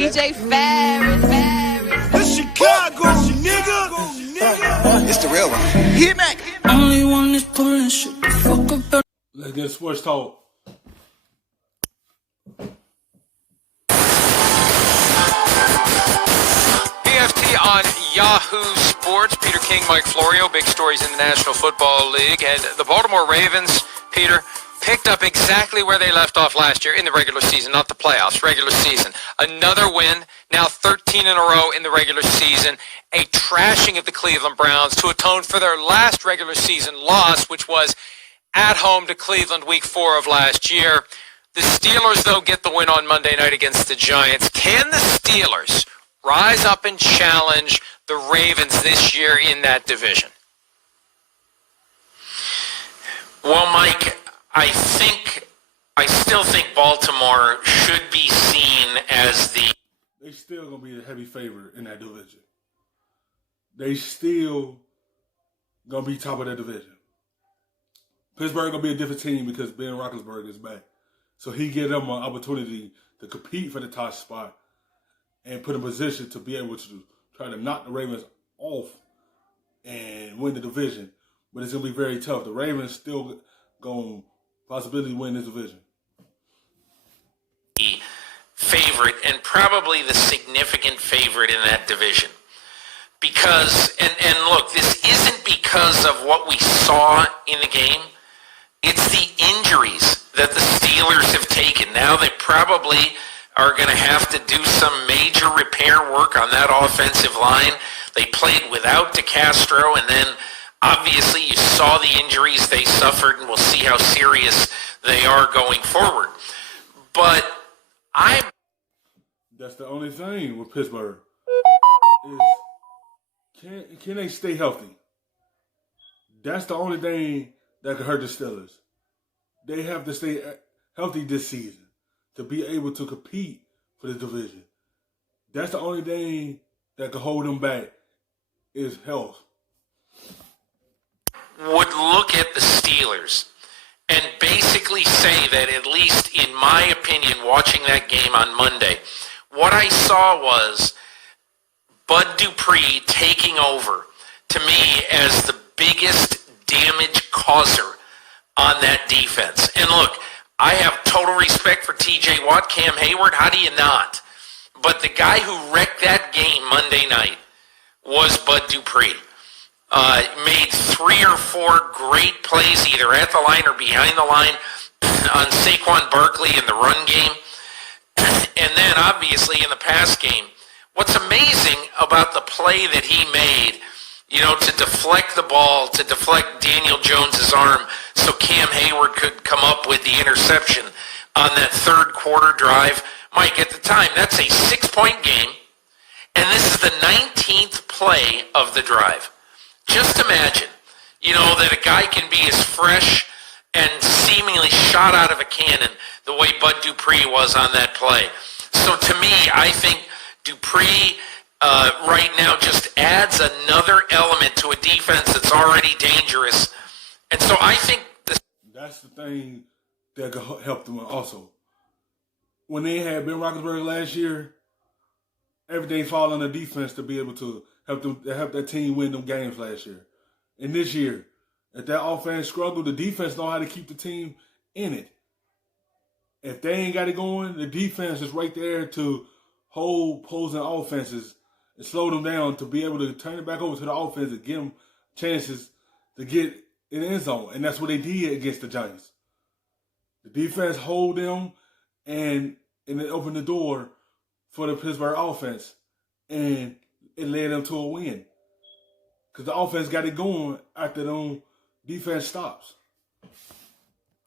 DJ Ferris. It's Chicago, nigga. It's the real one. Hit me. Only one is pulling shit the fuck up. Let's get sports talk. PFT on Yahoo Sports. Peter King, Mike Florio. Big stories in the National Football League. And the Baltimore Ravens, Peter, picked up exactly where they left off last year in the regular season, not the playoffs, regular season. Another win, now 13 in a row in the regular season. A trashing of the Cleveland Browns to atone for their last regular season loss, which was at home to Cleveland week 4 of last year. The Steelers, though, get the win on Monday night against the Giants. Can the Steelers rise up and challenge the Ravens this year in that division? Well, Mike, I still think Baltimore should be seen as They still going to be a heavy favorite in that division. They still going to be top of that division. Pittsburgh going to be a different team because Ben Roethlisberger is back. So he gave them an opportunity to compete for the top spot and put in position to be able to try to knock the Ravens off and win the division. But it's going to be very tough. The Ravens still going to possibly win this division. favorite and probably the significant favorite in that division. Because, and look, this isn't because of what we saw in the game. It's the injuries that the Steelers have taken. Now they probably are going to have to do some major repair work on that offensive line. They played without DeCastro, and then obviously you saw the injuries they suffered, and we'll see how serious they are going forward. But that's the only thing with Pittsburgh is can they stay healthy? That's the only thing that could hurt the Steelers. They have to stay healthy this season to be able to compete for the division. That's the only thing that could hold them back is health. Would look at the Steelers and basically say that, at least in my opinion, watching that game on Monday, what I saw was Bud Dupree taking over, to me, as the biggest damage causer on that defense. And look, I have total respect for TJ Watt, Cam Hayward. How do you not? But the guy who wrecked that game Monday night was Bud Dupree. Made 3 or 4 great plays either at the line or behind the line on Saquon Barkley in the run game. And then obviously in the pass game. What's amazing about the play that he made, to deflect the ball, to deflect Daniel Jones's arm so Cam Hayward could come up with the interception on that third quarter drive. Mike, at the time, that's a 6-point game, and this is the 19th play of the drive. Just imagine, that a guy can be as fresh and seemingly shot out of a cannon the way Bud Dupree was on that play. So to me, I think Dupree right now just adds another element to a defense that's already dangerous. And so I think that's the thing that could help them also. When they had Ben Roethlisberger last year, everything fall on the defense to be able to help that team win them games last year. And this year, if that offense struggled, the defense know how to keep the team in it. If they ain't got it going, the defense is right there to hold opposing offenses and slow them down to be able to turn it back over to the offense and give them chances to get in the end zone. And that's what they did against the Giants. The defense hold them and it opened the door for the Pittsburgh offense. And it led them to a win. Because the offense got it going after the defense stops.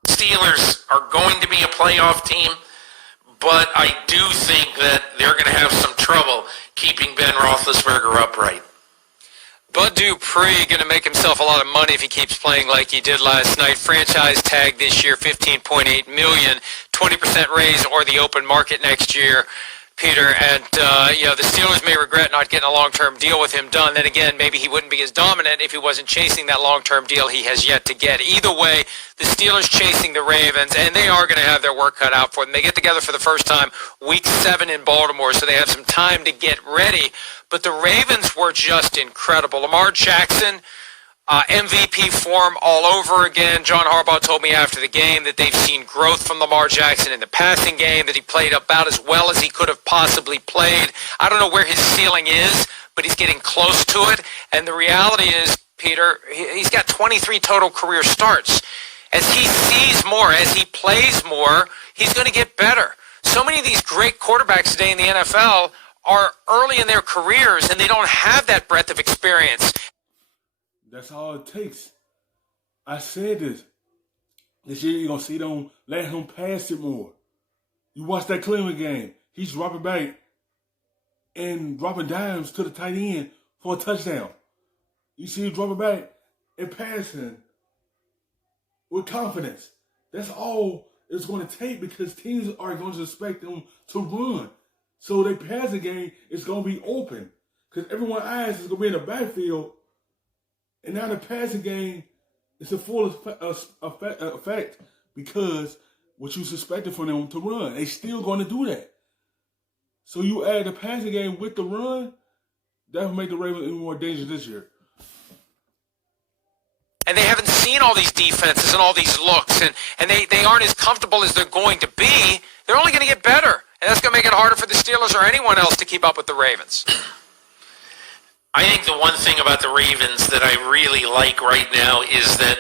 Steelers are going to be a playoff team, but I do think that they're going to have some trouble keeping Ben Roethlisberger upright. Bud Dupree going to make himself a lot of money if he keeps playing like he did last night. Franchise tag this year, $15.8 million, 20% raise or the open market next year. Peter, and the Steelers may regret not getting a long-term deal with him done. Then again, maybe he wouldn't be as dominant if he wasn't chasing that long-term deal he has yet to get. Either way, the Steelers chasing the Ravens, and they are going to have their work cut out for them. They get together for the first time Week 7 in Baltimore, so they have some time to get ready. But the Ravens were just incredible. Lamar Jackson, MVP form all over again. John Harbaugh told me after the game that they've seen growth from Lamar Jackson in the passing game, that he played about as well as he could have possibly played. I don't know where his ceiling is, but he's getting close to it. And the reality is, Peter, he's got 23 total career starts. As he sees more, as he plays more, he's going to get better. So many of these great quarterbacks today in the NFL are early in their careers, and they don't have that breadth of experience. That's all it takes. I said this. This year you're going to see them let him pass it more. You watch that Cleveland game. He's dropping back and dropping dimes to the tight end for a touchdown. You see him dropping back and passing with confidence. That's all it's going to take, because teams are going to expect them to run. So their passing game is going to be open, because everyone's eyes is going to be in the backfield. And now the passing game is a full effect, because what you suspected from them to run, they still going to do that. So you add the passing game with the run, that will make the Ravens even more dangerous this year. And they haven't seen all these defenses and all these looks, and they aren't as comfortable as they're going to be. They're only going to get better, and that's going to make it harder for the Steelers or anyone else to keep up with the Ravens. I think the one thing about the Ravens that I really like right now is that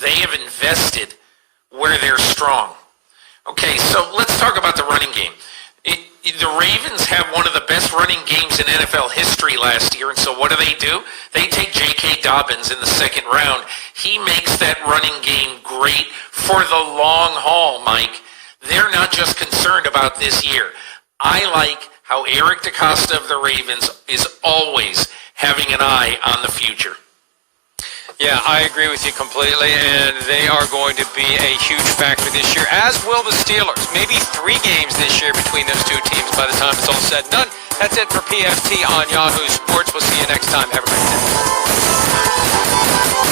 they have invested where they're strong. Okay, so let's talk about the running game. The Ravens have one of the best running games in NFL history last year, and so what do? They take J.K. Dobbins in the second round. He makes that running game great for the long haul, Mike. They're not just concerned about this year. I like how Eric DeCosta of the Ravens is always having an eye on the future. Yeah, I agree with you completely, and they are going to be a huge factor this year, as will the Steelers. Maybe 3 games this year between those two teams by the time it's all said and done. That's it for PFT on Yahoo Sports. We'll see you next time. Have a great day.